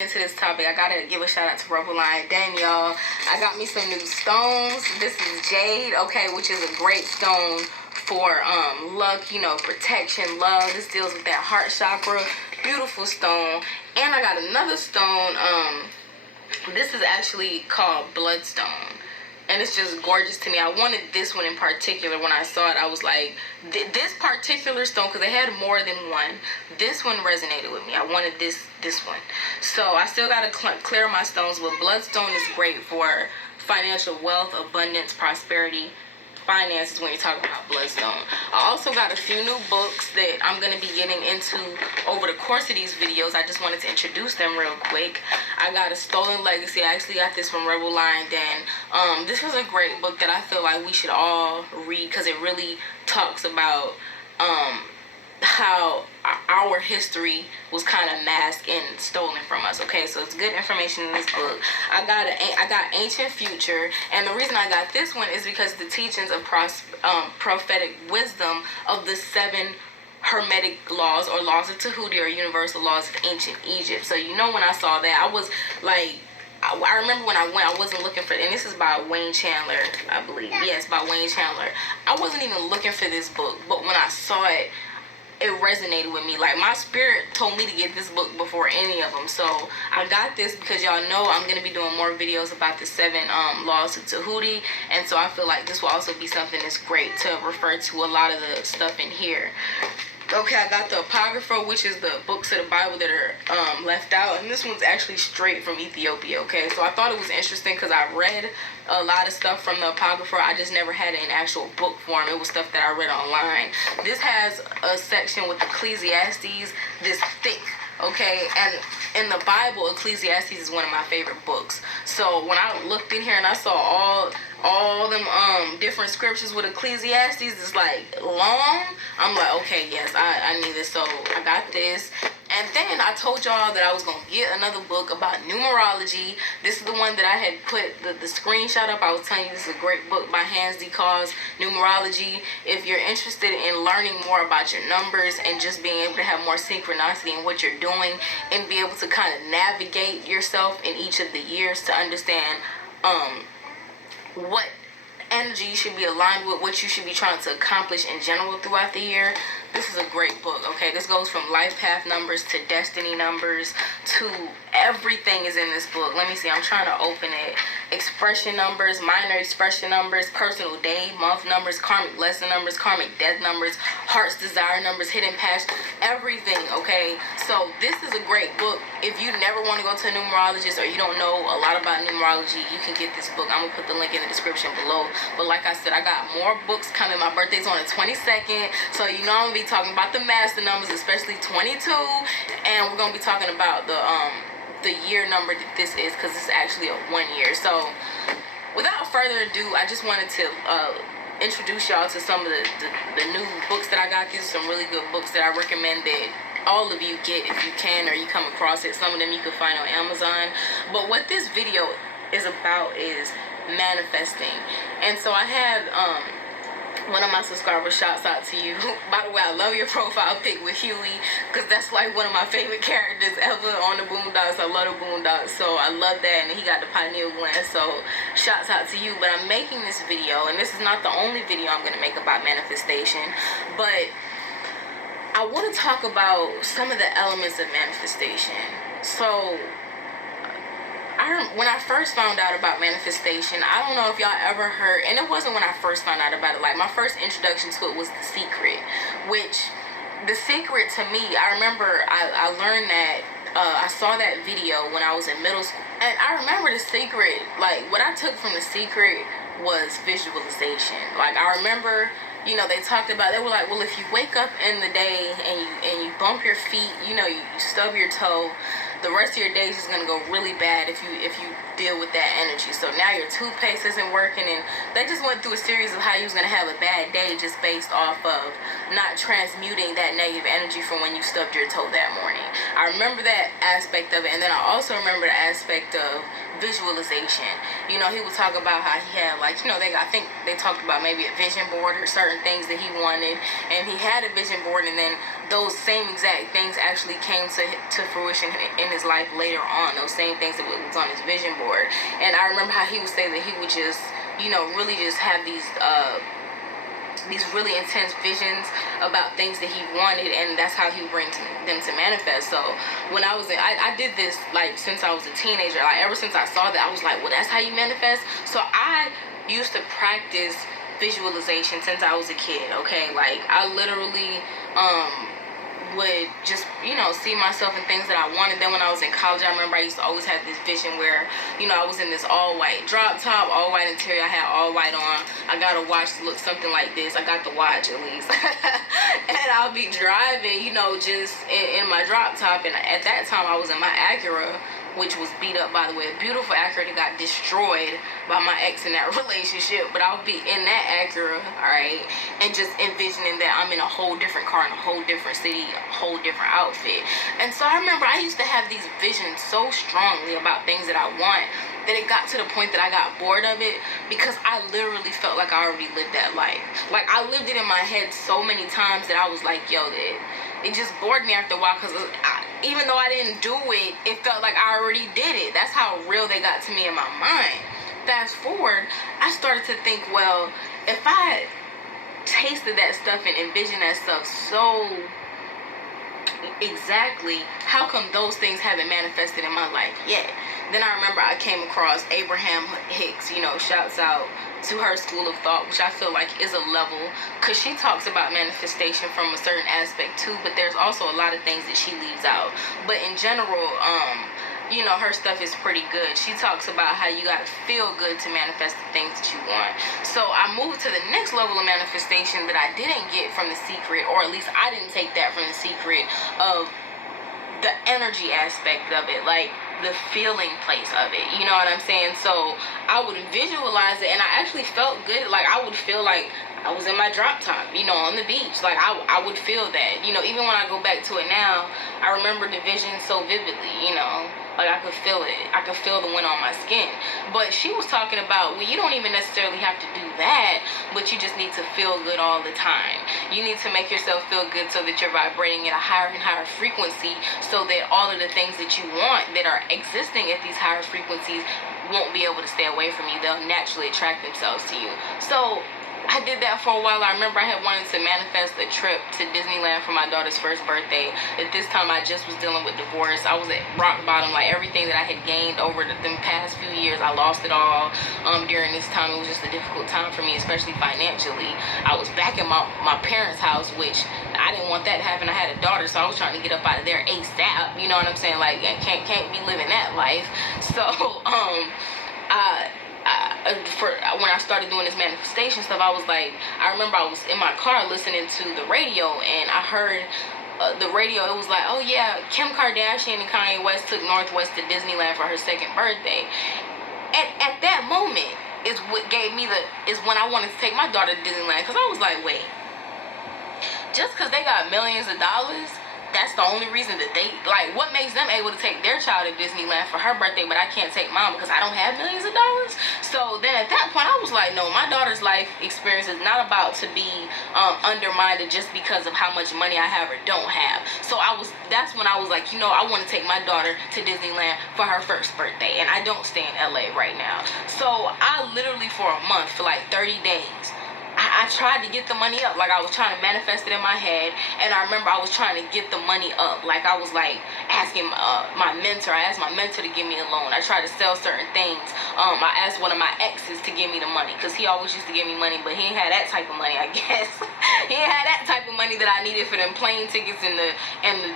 Into this topic, I gotta give a shout out to Rubber Line. Dang, y'all, I got me some new stones. This is jade, okay, which is a great stone for luck, you know, protection, love. This deals with that heart chakra. Beautiful stone. And I got another stone. This is actually called bloodstone, and it's just gorgeous to me. I wanted this one in particular. When I saw it, I was like, this particular stone, because they had more than one, this one resonated with me. I wanted this one. So I still got to clear my stones, but bloodstone is great for financial wealth, abundance, prosperity, finances when you're talking about bloodstone. I also got a few new books that I'm going to be getting into over the course of these videos. I just wanted to introduce them real quick. I got A Stolen Legacy. I actually got this from Rebel Line Den. This is a great book that I feel like we should all read, because it really talks about how our history was kind of masked and stolen from us. Okay, so it's good information in this book. I got Ancient Future, and the reason I got this one is because the teachings of prophetic wisdom of the 7 Hermetic laws, or laws of Tahuti, or universal laws of ancient Egypt. So you know, when I saw that, I was like, I remember when I went, I wasn't looking for, and this is by Wayne Chandler, I believe. Yes, by Wayne Chandler. I wasn't even looking for this book, but when I saw it, it resonated with me. Like, my spirit told me to get this book before any of them. So I got this because y'all know I'm going to be doing more videos about the 7 laws of Tahuti. And so I feel like this will also be something that's great to refer to a lot of the stuff in here. Okay, I got the Apocrypha, which is the books of the Bible that are left out. And this one's actually straight from Ethiopia, okay? So I thought it was interesting because I read a lot of stuff from the Apocrypha. I just never had it in actual book form. It was stuff that I read online. This has a section with Ecclesiastes, this thick, okay? And in the Bible, Ecclesiastes is one of my favorite books. So when I looked in here and I saw all them different scriptures with Ecclesiastes is like long, I'm like, okay, yes, I need this. So I got this. And then I told y'all that I was going to get another book about numerology. This is the one that I had put the screenshot up. I was telling you this is a great book by Hans D. Cause, Numerology. If you're interested in learning more about your numbers and just being able to have more synchronicity in what you're doing and be able to kind of navigate yourself in each of the years to understand what energy you should be aligned with, what you should be trying to accomplish in general throughout the year, this is a great book, okay? This goes from life path numbers to destiny numbers to everything is in this book. Let me see, I'm trying to open it. Expression numbers, minor expression numbers, personal day, month numbers, karmic lesson numbers, karmic death numbers, heart's desire numbers, hidden past, everything, okay? So this is a great book. If you never want to go to a numerologist or you don't know a lot about numerology, you can get this book. I'm going to put the link in the description below. But like I said, I got more books coming. My birthday's on the 22nd. So you know I'm going to be talking about the master numbers, especially 22. And we're going to be talking about the year number that this is, because it's actually a 1 year. So without further ado, I just wanted to introduce y'all to some of the new books that I got. These are some really good books that I recommend that all of you get if you can, or you come across it. Some of them you can find on Amazon. But what this video is about is manifesting. And so I had one of my subscribers, shouts out to you. By the way, I love your profile pic with Huey, because that's like one of my favorite characters ever on the Boondocks. I love the Boondocks, so I love that. And he got the pineal gland, so shouts out to you. But I'm making this video, and this is not the only video I'm going to make about manifestation, but I want to talk about some of the elements of manifestation. So when I first found out about manifestation, I don't know if y'all ever heard, and it wasn't when I first found out about it, like my first introduction to it was The Secret, which The Secret to me, I remember I learned that, I saw that video when I was in middle school, and I remember The Secret, like what I took from The Secret was visualization. Like I remember, you know, they talked about, they were like, well, if you wake up in the day and you bump your feet, you know, you stub your toe, the rest of your day is just going to go really bad if you deal with that energy. So now your toothpaste isn't working, and they just went through a series of how you was going to have a bad day just based off of not transmuting that negative energy from when you stubbed your toe that morning. I remember that aspect of it, and then I also remember the aspect of visualization. You know, he would talk about how he had, like, you know, I think they talked about maybe a vision board or certain things that he wanted, and he had a vision board, and then those same exact things actually came to fruition in his life later on. Those same things that was on his vision board. And I remember how he would say that he would just, you know, really just have these really intense visions about things that he wanted, and that's how he would bring them to manifest. So when I did this, like, since I was a teenager. Like, ever since I saw that, I was like, well, that's how you manifest. So I used to practice visualization since I was a kid. Okay, like, I literally would just, you know, see myself in things that I wanted. Then when I was in college, I remember I used to always have this vision where, you know, I was in this all white drop top, all white interior. I had all white on. I got a watch that looked something like this. I got the watch, at least. And I'll be driving, you know, just in my drop top. And at that time, I was in my Acura, which was beat up, by the way. A beautiful Acura that got destroyed by my ex in that relationship. But I'll be in that Acura, alright, and just envisioning that I'm in a whole different car, in a whole different city, a whole different outfit. And so I remember I used to have these visions so strongly about things that I want, that it got to the point that I got bored of it, because I literally felt like I already lived that life. Like, I lived it in my head so many times that I was like, yo, it just bored me after a while, because even though I didn't do it, it felt like I already did it. That's how real they got to me in my mind. Fast forward, I started to think, well, if I tasted that stuff and envisioned that stuff so exactly, how come those things haven't manifested in my life yet? Then I remember I came across Abraham Hicks, you know, shouts out to her school of thought, which I feel like is a level, because she talks about manifestation from a certain aspect too, but there's also a lot of things that she leaves out. But in general, you know, her stuff is pretty good. She talks about how you gotta feel good to manifest the things that you want. So I moved to the next level of manifestation that I didn't get from The Secret, or at least I didn't take that from The Secret, of the energy aspect of it, like the feeling place of it, you know what I'm saying? So I would visualize it, and I actually felt good. Like, I would feel like I was in my drop top, you know, on the beach. Like, I would feel that, you know. Even when I go back to it now, I remember the vision so vividly, you know. Like, I could feel it. I could feel the wind on my skin. But she was talking about, well, you don't even necessarily have to do that, but you just need to feel good all the time. You need to make yourself feel good so that you're vibrating at a higher and higher frequency, so that all of the things that you want that are existing at these higher frequencies won't be able to stay away from you. They'll naturally attract themselves to you. So I did that for a while. I remember I had wanted to manifest a trip to Disneyland for my daughter's first birthday. At this time, I just was dealing with divorce. I was at rock bottom. Like, everything that I had gained over the past few years, I lost it all. During this time, it was just a difficult time for me, especially financially. I was back in my parents' house, which I didn't want that to happen. I had a daughter, so I was trying to get up out of there ASAP. You know what I'm saying? Like, I can't be living that life. So, when I started doing this manifestation stuff, I was like, I remember I was in my car listening to the radio, and I heard the radio. It was like, oh yeah, Kim Kardashian and Kanye West took Northwest to Disneyland for her second birthday. And at that moment is what gave me is when I wanted to take my daughter to Disneyland, because I was like, wait, just because they got millions of dollars, that's the only reason that they, like, what makes them able to take their child to Disneyland for her birthday, but I can't take mine because I don't have millions of dollars? So then at that point, I was like, no, my daughter's life experience is not about to be undermined just because of how much money I have or don't have. So that's when I was like, you know, I want to take my daughter to Disneyland for her first birthday, and I don't stay in LA right now. So I literally, for a month, for like 30 days, I tried to get the money up. Like, I was trying to manifest it in my head, and I remember I was trying to get the money up. Like, I was like asking my mentor. I asked my mentor to give me a loan. I tried to sell certain things. I asked one of my exes to give me the money, because he always used to give me money, but he ain't had that type of money, I guess. He ain't had that type of money that I needed for them plane tickets and the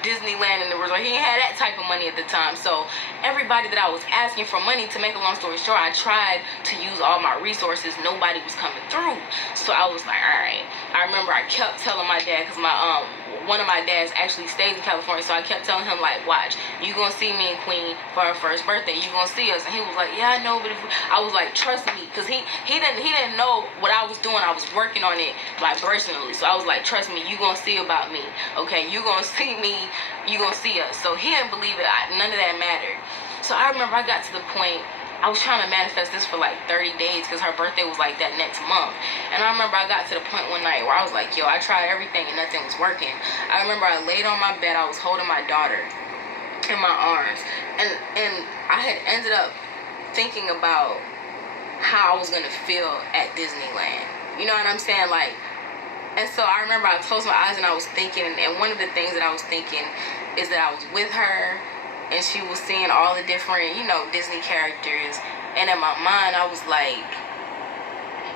Disneyland and the resort. He ain't had that type of money at the time. So everybody that I was asking for money, to make a long story short, I tried to use all my resources. Nobody was coming through. So I was like, all right. I remember I kept telling my dad, because one of my dads actually stays in California, so I kept telling him, like, watch, you gonna see me and Queen for her first birthday. You gonna see us. And he was like, yeah, I know, but I was like, trust me, because he didn't know what I was doing. I was working on it vibrationally. So I was like, trust me, you gonna see about me. Okay, you gonna see me. You gonna see us. So he didn't believe it. None of that mattered. So I remember I got to the point I was trying to manifest this for like 30 days because her birthday was like that next month. And I remember I got to the point one night where I was like, yo, I tried everything and nothing was working. I remember I laid on my bed, I was holding my daughter in my arms. And I had ended up thinking about how I was going to feel at Disneyland. You know what I'm saying? Like, and so I remember I closed my eyes and I was thinking, and one of the things that I was thinking is that I was with her and she was seeing all the different, you know, Disney characters. And in my mind, I was like,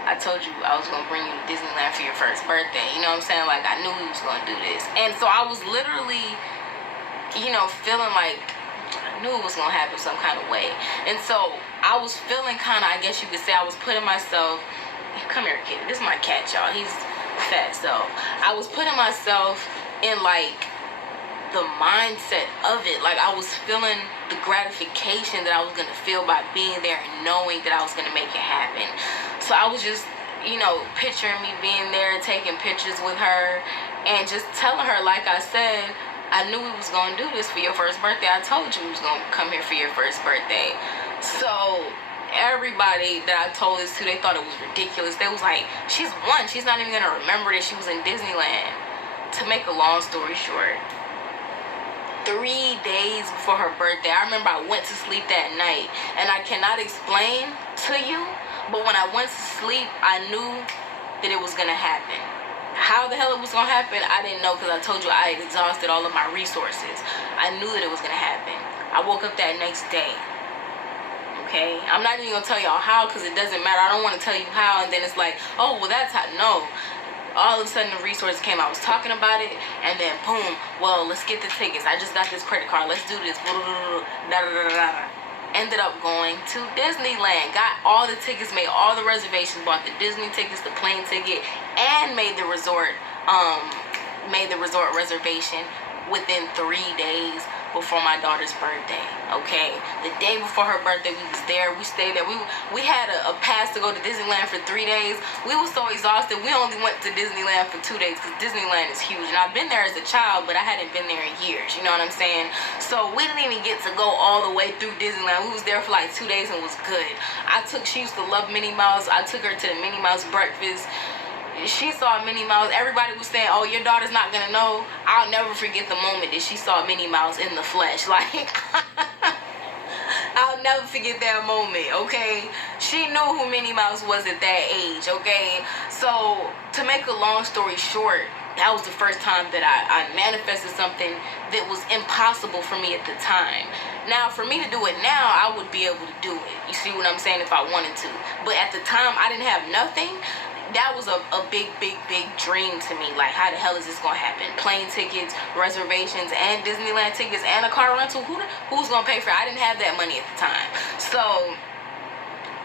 I told you I was going to bring you to Disneyland for your first birthday. You know what I'm saying? Like, I knew we was going to do this. And so I was literally, you know, feeling like I knew it was going to happen some kind of way. And so I was feeling kind of, I guess you could say, I was putting myself, come here, kid. This is my cat, y'all. He's fat. So I was putting myself in, like, the mindset of it. Like, I was feeling the gratification that I was going to feel by being there and knowing that I was going to make it happen. So I was just, you know, picturing me being there, taking pictures with her, and just telling her, like I said, I knew we was going to do this for your first birthday. I told you we was going to come here for your first birthday. So everybody that I told this to, they thought it was ridiculous. They was like, she's one. She's not even going to remember that she was in Disneyland. To make a long story short, 3 days before her birthday, I remember I went to sleep that night, and I cannot explain to you, but when I went to sleep, I knew that it was going to happen. How the hell it was going to happen, I didn't know, because I told you I had exhausted all of my resources. I knew that it was going to happen. I woke up that next day. Okay? I'm not even going to tell y'all how, because it doesn't matter. I don't want to tell you how, and then it's like, oh, well, that's how. No. All of a sudden the resources came. I was talking about it, and then boom, well, let's get the tickets. I just got this credit card. Let's do this. Ended up going to Disneyland. Got all the tickets, made all the reservations, bought the Disney tickets, the plane ticket, and made the resort reservation within 3 days before my daughter's birthday. Okay, the day before her birthday, we was there. We stayed there. We had a pass to go to Disneyland for 3 days. We were so exhausted, we only went to Disneyland for 2 days because Disneyland is huge. And I've been there as a child, but I hadn't been there in years. You know what I'm saying? So we didn't even get to go all the way through Disneyland. We was there for like 2 days and it was good. She used to love Minnie Mouse. I took her to the Minnie Mouse breakfast. She saw Minnie Mouse. Everybody was saying, oh, your daughter's not gonna know. I'll never forget the moment that she saw Minnie Mouse in the flesh. Like, I'll never forget that moment, okay? She knew who Minnie Mouse was at that age, okay? So, to make a long story short, that was the first time that I manifested something that was impossible for me at the time. Now, for me to do it now, I would be able to do it. You see what I'm saying? If I wanted to. But at the time, I didn't have nothing. That was a big dream to me. Like, how the hell is this gonna happen? Plane tickets, reservations, and Disneyland tickets, and a car rental. Who's gonna pay for it? I didn't have that money at the time. So,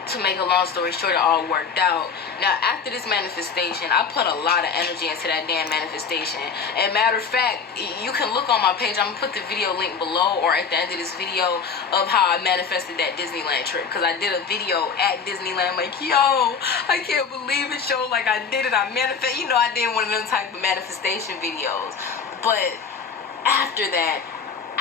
to make a long story short, it all worked out. Now, after this manifestation, I put a lot of energy into that damn manifestation. And matter of fact, you can look on my page. I'm gonna put the video link below or at the end of this video of how I manifested that Disneyland trip. Because I did a video at Disneyland like, yo, I can't believe it, show. Like, I did it. I manifest. You know, I did one of them type of manifestation videos. But after that,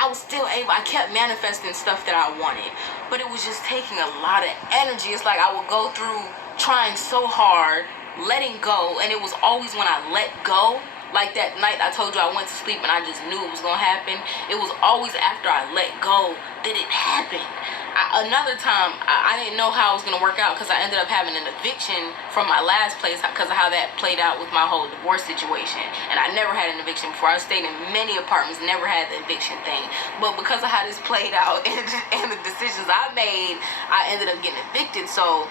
I was still able, I kept manifesting stuff that I wanted, but it was just taking a lot of energy. It's like I would go through trying so hard, letting go, and it was always when I let go, like that night I told you I went to sleep and I just knew it was going to happen. It was always after I let go that it happened. Another time, I didn't know how it was going to work out because I ended up having an eviction from my last place because of how that played out with my whole divorce situation. And I never had an eviction before. I stayed in many apartments, never had the eviction thing. But because of how this played out and the decisions I made, I ended up getting evicted. So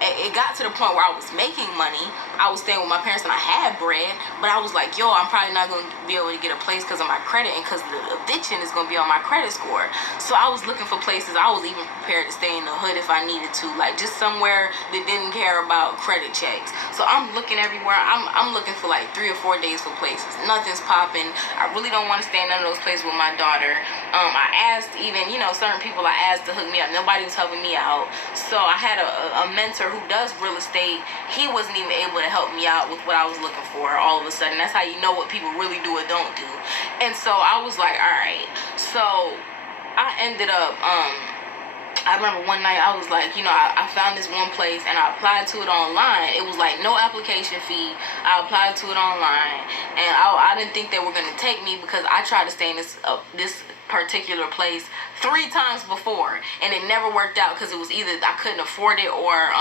it got to the point where I was making money. I was staying with my parents and I had bread, but I was like, yo, I'm probably not going to be able to get a place because of my credit and because the eviction is going to be on my credit score. So I was looking for places. I was even prepared to stay in the hood if I needed to, like just somewhere that didn't care about credit checks. So I'm looking everywhere. I'm looking for like 3 or 4 days for places. Nothing's popping. I really don't want to stay in none of those places with my daughter. I asked even, certain people I asked to hook me up. Nobody was helping me out. So I had a mentor who does real estate. He wasn't even able to help me out with what I was looking for all of a sudden. That's how you know what people really do or don't do. And so I was like, all right. So I ended up I remember one night I was like, I found this one place and I applied to it online. It was like no application fee. I applied to it online, and I didn't think they were gonna take me because I tried to stay in this particular place 3 times before, and it never worked out because it was either I couldn't afford it or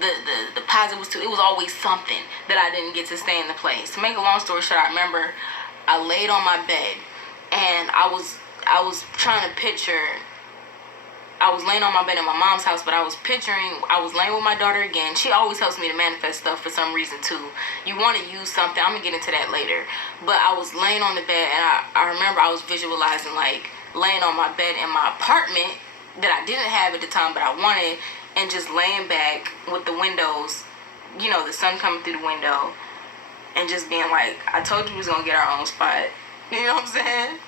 the deposit was too. It was always something that I didn't get to stay in the place. To make a long story short, I remember I laid on my bed and I was trying to picture. I was laying on my bed in my mom's house, but I was laying with my daughter again. She always helps me to manifest stuff for some reason too. You want to use something, I'm going to get into that later. But I was laying on the bed, and I remember I was visualizing like laying on my bed in my apartment that I didn't have at the time, but I wanted, and just laying back with the windows, the sun coming through the window, and just being like, I told you we was going to get our own spot. You know what I'm saying?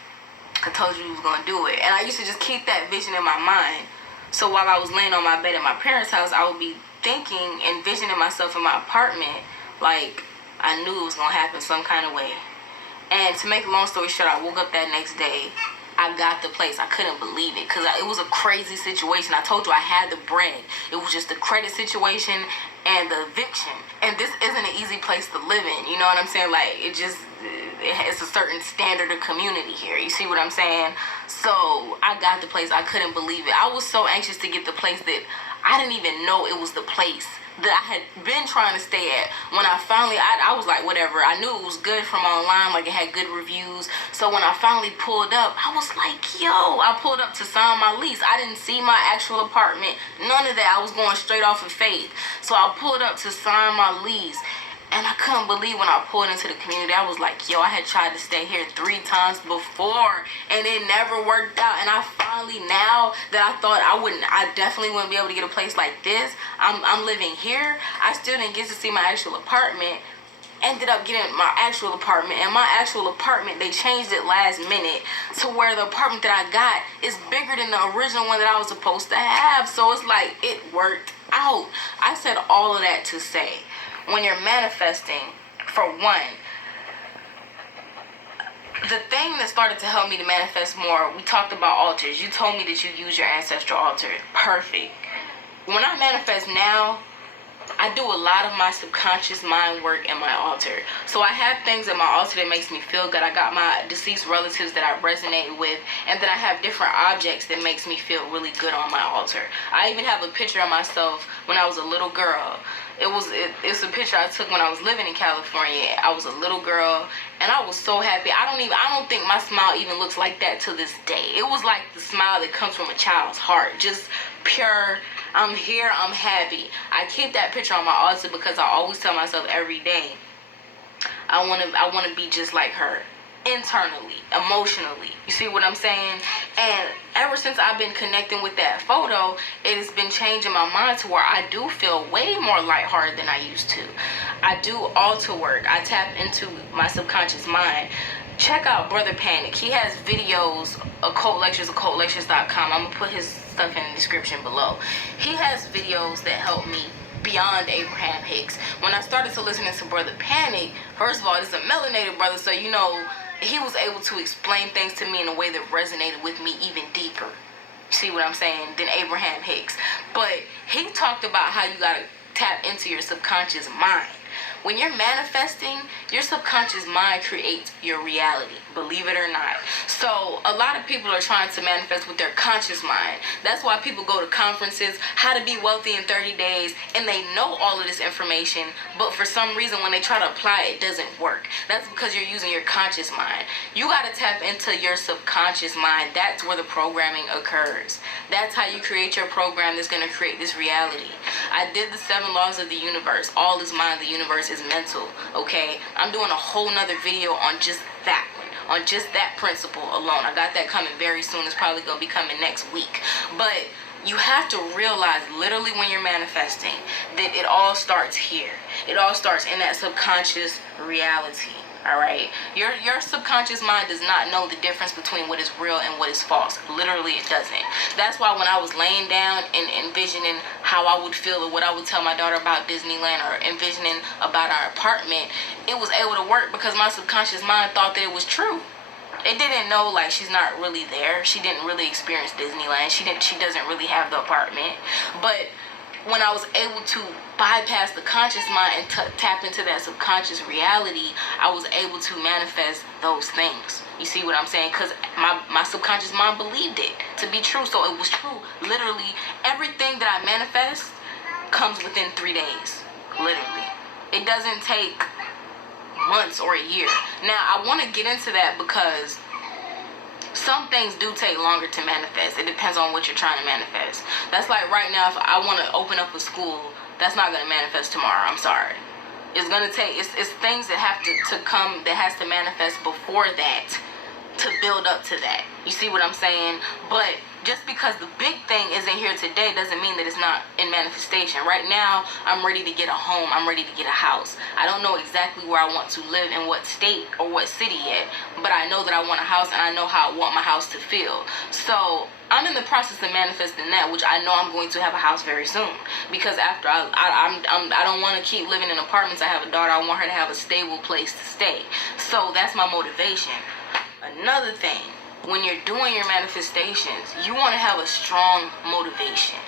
I told you we was gonna do it. And I used to just keep that vision in my mind. So while I was laying on my bed at my parents' house, I would be thinking, envisioning myself in my apartment like I knew it was gonna happen some kind of way. And to make a long story short, I woke up that next day. I got the place. I couldn't believe it because it was a crazy situation. I told you I had the bread. It was just the credit situation and the eviction. And this isn't an easy place to live in. You know what I'm saying? Like, it's a certain standard of community here. You see what I'm saying? So I got the place. I couldn't believe it. I was so anxious to get the place that I didn't even know it was the place that I had been trying to stay at. When I finally, I was like, whatever. I knew it was good from online, like it had good reviews. So when I finally pulled up, I was like, yo, I pulled up to sign my lease. I didn't see my actual apartment. None of that. I was going straight off of faith. So I pulled up to sign my lease. And I couldn't believe when I pulled into the community. I was like, yo, I had tried to stay here 3 times before, and it never worked out. And I finally, now that I thought I definitely wouldn't be able to get a place like this. I'm living here. I still didn't get to see my actual apartment. Ended up getting my actual apartment, and my actual apartment, they changed it last minute to where the apartment that I got is bigger than the original one that I was supposed to have. So it's like, it worked out. I said all of that to say, when you're manifesting, for one, the thing that started to help me to manifest more, we talked about altars. You told me that you use your ancestral altar. Perfect. When I manifest now, I do a lot of my subconscious mind work in my altar. So I have things in my altar that makes me feel good. I got my deceased relatives that I resonate with, and then I have different objects that makes me feel really good on my altar. I even have a picture of myself when I was a little girl. It's a picture I took when I was living in California. I was a little girl, and I was so happy. I don't think my smile even looks like that to this day. It was like the smile that comes from a child's heart, just pure. I'm here, I'm happy. I keep that picture on my altar because I always tell myself every day, I want to be just like her. Internally, emotionally. You see what I'm saying? And ever since I've been connecting with that photo, it has been changing my mind to where I do feel way more lighthearted than I used to. I do altar work. I tap into my subconscious mind. Check out Brother Panic. He has videos, occult lectures, occultlectures.com. I'm going to put his stuff in the description below. He has videos that help me beyond Abraham Hicks. When I started to listen to Brother Panic, first of all, this is a melanated brother, so he was able to explain things to me in a way that resonated with me even deeper. See what I'm saying? Than Abraham Hicks. But he talked about how you gotta tap into your subconscious mind. When you're manifesting, your subconscious mind creates your reality, believe it or not. So a lot of people are trying to manifest with their conscious mind. That's why people go to conferences, how to be wealthy in 30 days, and they know all of this information, but for some reason when they try to apply it, it doesn't work. That's because you're using your conscious mind. You got to tap into your subconscious mind. That's where the programming occurs. That's how you create your program that's going to create this reality. I did the 7 laws of the universe. All is mind, the universe is mental. Okay, I'm doing a whole nother video on just that one, on just that principle alone. I got that coming very soon. It's probably going to be coming next week. But you have to realize, literally when you're manifesting, that it all starts here. It all starts in that subconscious reality. Alright, your subconscious mind does not know the difference between what is real and what is false. Literally, it doesn't. That's why when I was laying down and envisioning how I would feel or what I would tell my daughter about Disneyland, or envisioning about our apartment, it was able to work because my subconscious mind thought that it was true. It didn't know, like, she's not really there. She didn't really experience Disneyland. She doesn't really have the apartment. But when I was able to bypass the conscious mind and tap into that subconscious reality, I was able to manifest those things. You see what I'm saying? Because my subconscious mind believed it to be true. So it was true. Literally, everything that I manifest comes within 3 days. Literally. It doesn't take months or a year. Now, I want to get into that because some things do take longer to manifest. It depends on what you're trying to manifest. That's like right now, if I want to open up a school, that's not going to manifest tomorrow. I'm sorry. It's going to take, it's things that have to come, that has to manifest before that to build up to that. You see what I'm saying? But just because the big thing isn't here today doesn't mean that it's not in manifestation. Right now, I'm ready to get a home. I'm ready to get a house. I don't know exactly where I want to live in what state or what city yet, but I know that I want a house and I know how I want my house to feel. So I'm in the process of manifesting that, which I know I'm going to have a house very soon. Because after I don't want to keep living in apartments. I have a daughter. I want her to have a stable place to stay. So that's my motivation. Another thing, when you're doing your manifestations, you want to have a strong motivation.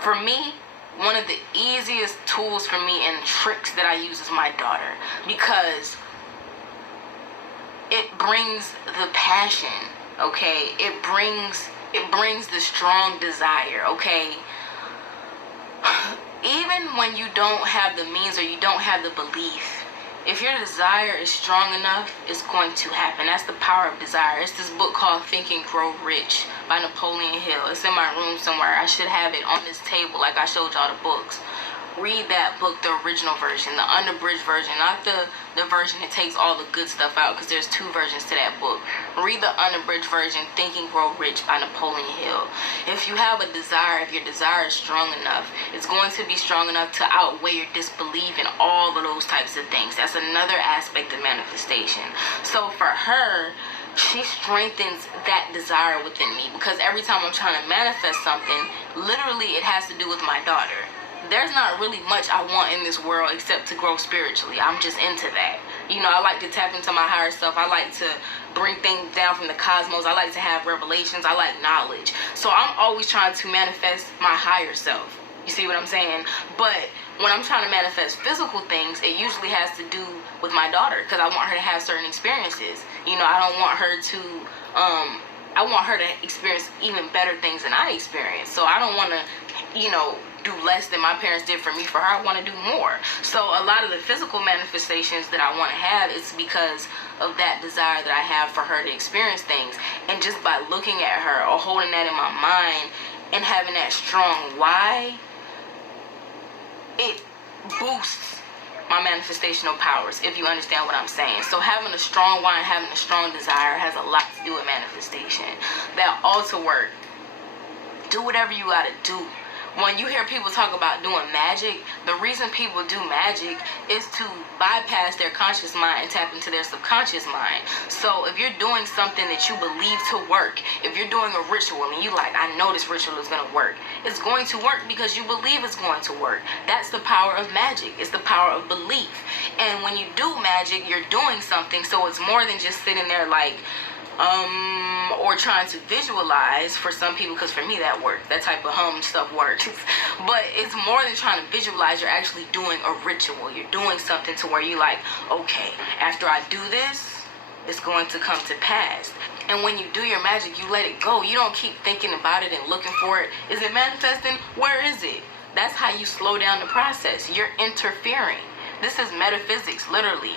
For me, one of the easiest tools for me and tricks that I use is my daughter, because it brings the passion, okay? It brings the strong desire, okay? Even when you don't have the means or you don't have the belief, if your desire is strong enough, it's going to happen. That's the power of desire. It's this book called Think and Grow Rich by Napoleon Hill. It's in my room somewhere. I should have it on this table like I showed y'all the books. Read that book, the original version, the unabridged version, not the version that takes all the good stuff out, because there's 2 versions to that book. Read the unabridged version, Think and Grow Rich by Napoleon Hill. If you have a desire, if your desire is strong enough, it's going to be strong enough to outweigh your disbelief in all of those types of things. That's another aspect of manifestation. So for her, she strengthens that desire within me, because every time I'm trying to manifest something, literally it has to do with my daughter. There's not really much I want in this world except to grow spiritually. I'm just into that. You know, I like to tap into my higher self. I like to bring things down from the cosmos. I like to have revelations. I like knowledge. So I'm always trying to manifest my higher self. You see what I'm saying? But when I'm trying to manifest physical things, it usually has to do with my daughter, because I want her to have certain experiences. You know, I don't want her to, I want her to experience even better things than I experienced. So I don't want to, you know, do less than my parents did for me. For her, I want to do more. So a lot of the physical manifestations that I want to have is because of that desire that I have for her to experience things. And just by looking at her or holding that in my mind and having that strong why, it boosts my manifestational powers, if you understand what I'm saying. So having a strong why and having a strong desire has a lot to do with manifestation. That also work. Do whatever you gotta do. When you hear people talk about doing magic, the reason people do magic is to bypass their conscious mind and tap into their subconscious mind. So if you're doing something that you believe to work, if you're doing a ritual and you like, I know this ritual is going to work, it's going to work because you believe it's going to work. That's the power of magic. It's the power of belief. And when you do magic, you're doing something, so it's more than just sitting there like, or trying to visualize for some people, because for me that works. That type of stuff works. But it's more than trying to visualize. You're actually doing a ritual. You're doing something to where you're like, okay, after I do this, it's going to come to pass. And when you do your magic, you let it go. You don't keep thinking about it and looking for it. Is it manifesting? Where is it? That's how you slow down the process. You're interfering. This is metaphysics, literally.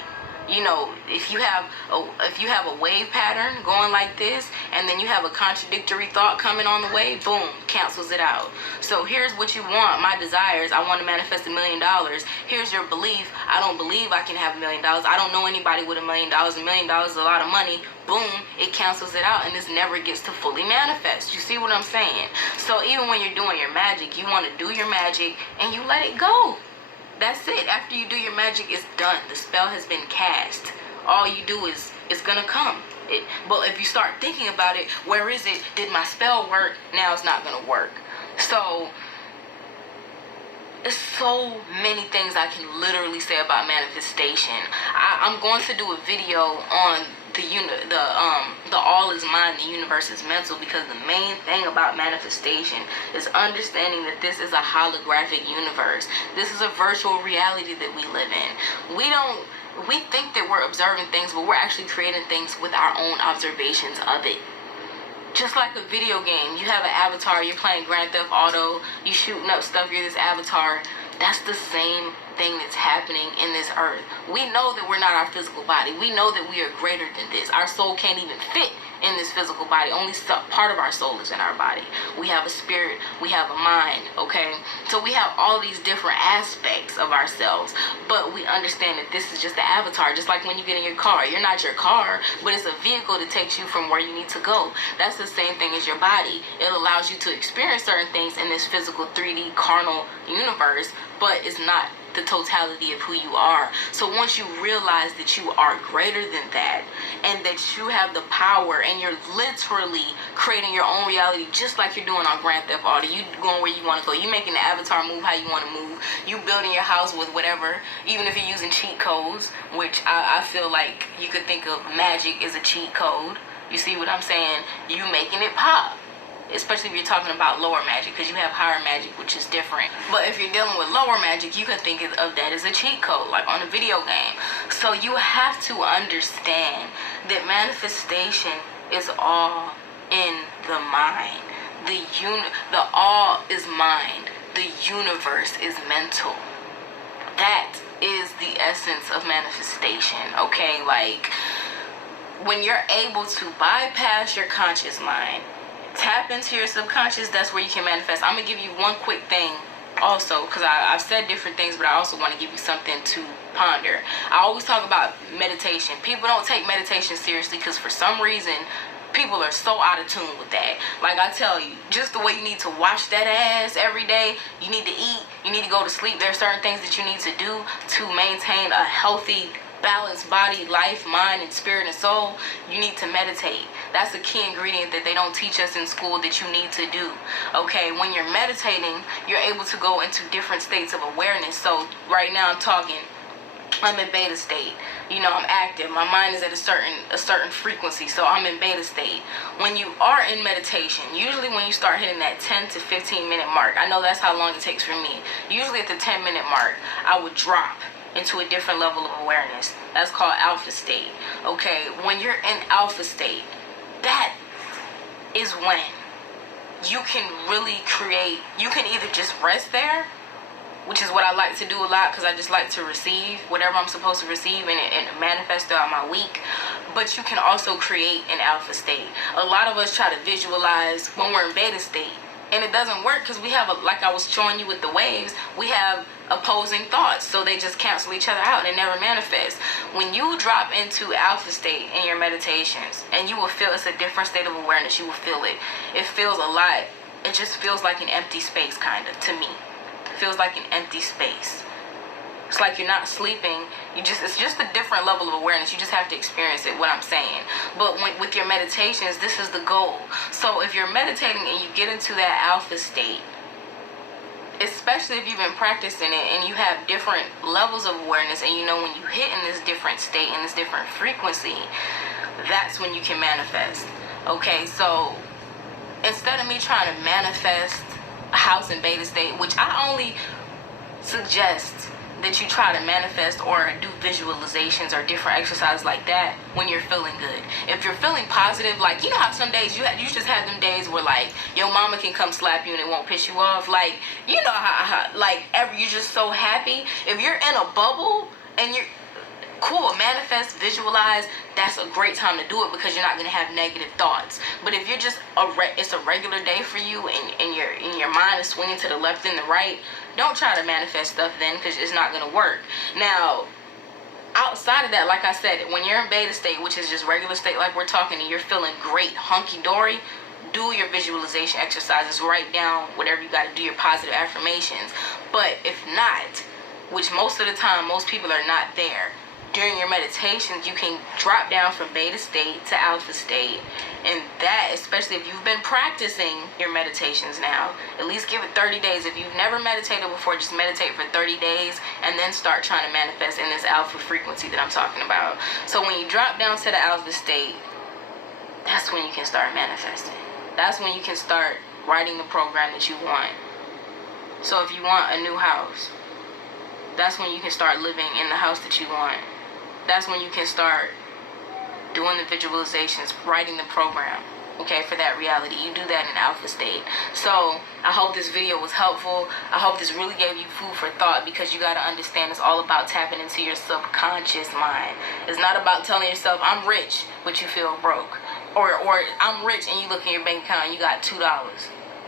You know, if you have a wave pattern going like this, and then you have a contradictory thought coming on the way, boom, cancels it out. So here's what you want. My desires, I want to manifest $1 million. Here's your belief. I don't believe I can have $1 million. I don't know anybody with $1 million. $1 million is a lot of money. Boom, it cancels it out, and this never gets to fully manifest. You see what I'm saying? So even when you're doing your magic, you want to do your magic and you let it go. That's it. After you do your magic, it's done. The spell has been cast. All you do is, it's gonna come. But if you start thinking about it, where is it? Did my spell work? Now it's not gonna work. So there's so many things I can literally say about manifestation. I'm going to do a video on the all is mind, the universe is mental, because the main thing about manifestation is understanding that this is a holographic universe. This is a virtual reality that we live in. We think that we're observing things, but we're actually creating things with our own observations of it. Just like a video game, you have an avatar, you're playing Grand Theft Auto, you shooting up stuff, you're this avatar. That's the same thing that's happening in this earth. We know that we're not our physical body. We know that we are greater than this. Our soul can't even fit in this physical body. Only part of our soul is in our body. We have a spirit, we have a mind, okay? So we have all these different aspects of ourselves, but we understand that this is just the avatar. Just like when you get in your car, you're not your car, but it's a vehicle that takes you from where you need to go. That's the same thing as your body. It allows you to experience certain things in this physical 3D carnal universe, but it's not the totality of who you are. So once you realize that you are greater than that, and that you have the power, and you're literally creating your own reality, just like you're doing on Grand Theft Auto. You going where you want to go. You making the avatar move how you want to move. You building your house with whatever, even if you're using cheat codes, which I feel like you could think of magic as a cheat code. You see what I'm saying? You making it pop. Especially if you're talking about lower magic, because you have higher magic, which is different. But if you're dealing with lower magic, you can think of that as a cheat code, like on a video game. So you have to understand that manifestation is all in the mind. The all is mind. The universe is mental. That is the essence of manifestation, okay? Like, when you're able to bypass your conscious mind, tap into your subconscious, that's where you can manifest. I'm going to give you one quick thing also, because I've said different things, but I also want to give you something to ponder. I always talk about meditation. People don't take meditation seriously because for some reason, people are so out of tune with that. Like I tell you, just the way you need to wash that ass every day, you need to eat, you need to go to sleep. There are certain things that you need to do to maintain a healthy, balanced body, life, mind, and spirit and soul. You need to meditate. That's a key ingredient that they don't teach us in school that you need to do. Okay, when you're meditating, you're able to go into different states of awareness. So right now I'm in beta state. You know, I'm active. My mind is at a certain frequency, so I'm in beta state. When you are in meditation, usually when you start hitting that 10 to 15 minute mark, I know that's how long it takes for me. Usually at the 10-minute mark, I would drop into a different level of awareness. That's called alpha state. Okay, when you're in alpha state, that is when you can really create. You can either just rest there, which is what I like to do a lot, because I just like to receive whatever I'm supposed to receive and manifest throughout my week. But you can also create an alpha state. A lot of us try to visualize when we're in beta state, and it doesn't work because we have, like I was showing you with the waves, we have opposing thoughts, so they just cancel each other out and never manifest. When you drop into alpha state in your meditations, and you will feel it's a different state of awareness, you will feel it. It feels a lot. It just feels like an empty space, kind of, to me. It feels like an empty space. It's like you're not sleeping. It's just a different level of awareness. You just have to experience it, what I'm saying. But with your meditations, this is the goal. So if you're meditating and you get into that alpha state, especially if you've been practicing it and you have different levels of awareness, and you know when you hit in this different state, in this different frequency, that's when you can manifest. Okay, so instead of me trying to manifest a house in beta state, which I only suggest that you try to manifest or do visualizations or different exercises like that when you're feeling good. If you're feeling positive, like, you know how some days you just have them days where, like, your mama can come slap you and it won't piss you off. Like, you know how like, you're just so happy. If you're in a bubble and you're cool, manifest, visualize, that's a great time to do it, because you're not going to have negative thoughts. But if you're just it's a regular day for you, and your mind is swinging to the left and the right, don't try to manifest stuff then, because it's not going to work. Now, outside of that, like I said, when you're in beta state, which is just regular state like we're talking, and you're feeling great, hunky-dory, do your visualization exercises, write down whatever you got to do, your positive affirmations. But if not, which most of the time most people are not there, during your meditations, you can drop down from beta state to alpha state. And that, especially if you've been practicing your meditations now, at least give it 30 days. If you've never meditated before, just meditate for 30 days and then start trying to manifest in this alpha frequency that I'm talking about. So when you drop down to the alpha state, that's when you can start manifesting. That's when you can start writing the program that you want. So if you want a new house, that's when you can start living in the house that you want. That's when you can start doing the visualizations, writing the program, okay, for that reality. You do that in alpha state. So I hope this video was helpful. I hope this really gave you food for thought, because you got to understand it's all about tapping into your subconscious mind. It's not about telling yourself, I'm rich, but you feel broke. Or I'm rich and you look in your bank account and you got $2.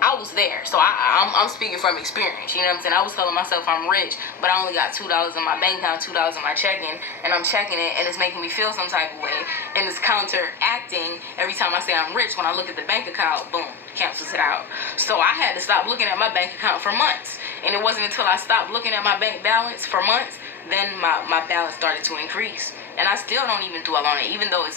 I was there, so I'm speaking from experience. You know what I'm saying? I was telling myself I'm rich, but I only got $2 in my bank account, $2 in my checking, and I'm checking it, and it's making me feel some type of way, and it's counteracting every time I say I'm rich. When I look at the bank account, boom, cancels it out. So I had to stop looking at my bank account for months, and it wasn't until I stopped looking at my bank balance for months, then my balance started to increase. And I still don't even dwell on it, even though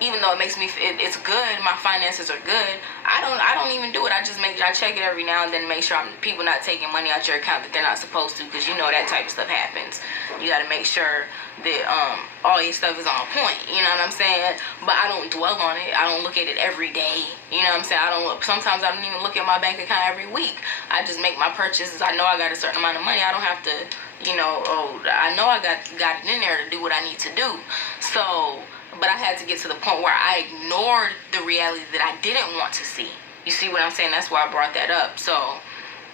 even though it makes me, it's good, my finances are good, I don't even do it. I check it every now and then, make sure people not taking money out your account that they're not supposed to, because you know that type of stuff happens. You got to make sure that all your stuff is on point, you know what I'm saying? But I don't dwell on it. I don't look at it every day, you know what I'm saying? Sometimes I don't even look at my bank account every week. I just make my purchases. I know I got a certain amount of money. I don't have to, I know I got it in there to do what I need to do. So, but I had to get to the point where I ignored the reality that I didn't want to see. You see what I'm saying? That's why I brought that up. So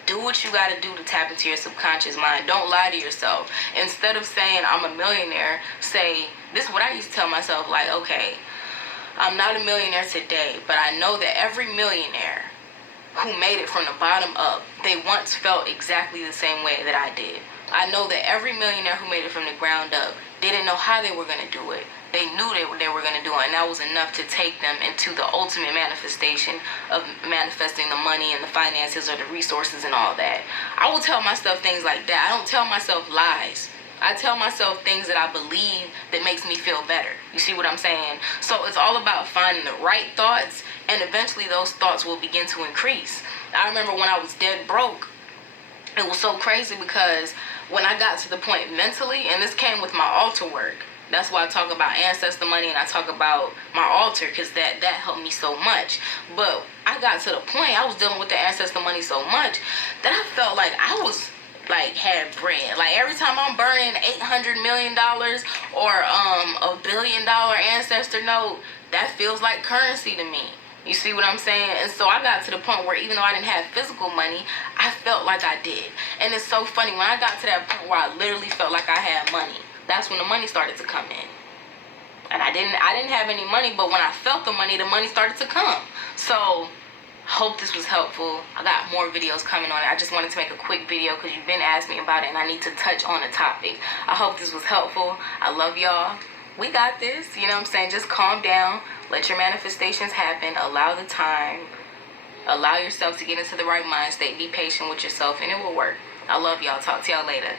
do what you got to do to tap into your subconscious mind. Don't lie to yourself. Instead of saying I'm a millionaire, say, this is what I used to tell myself, like, okay, I'm not a millionaire today, but I know that every millionaire who made it from the bottom up, they once felt exactly the same way that I did. I know that every millionaire who made it from the ground up didn't know how they were going to do it. They knew they were going to do it, and that was enough to take them into the ultimate manifestation of manifesting the money and the finances or the resources and all that. I will tell myself things like that. I don't tell myself lies. I tell myself things that I believe that makes me feel better. You see what I'm saying? So it's all about finding the right thoughts, and eventually those thoughts will begin to increase. I remember when I was dead broke, it was so crazy, because when I got to the point mentally, and this came with my altar work, that's why I talk about ancestor money and I talk about my altar, because that helped me so much. But I got to the point, I was dealing with the ancestor money so much that I felt like I was had bread. Like every time I'm burning $800 million or $1 billion ancestor note, that feels like currency to me. You see what I'm saying? And so I got to the point where even though I didn't have physical money, I felt like I did. And it's so funny, when I got to that point where I literally felt like I had money, that's when the money started to come in. And I didn't have any money, but when I felt the money started to come. So hope this was helpful. I got more videos coming on it. I just wanted to make a quick video because you've been asking me about it and I need to touch on the topic. I hope this was helpful. I love y'all. We got this. You know what I'm saying? Just calm down. Let your manifestations happen. Allow the time. Allow yourself to get into the right mind state. Be patient with yourself and it will work. I love y'all. Talk to y'all later.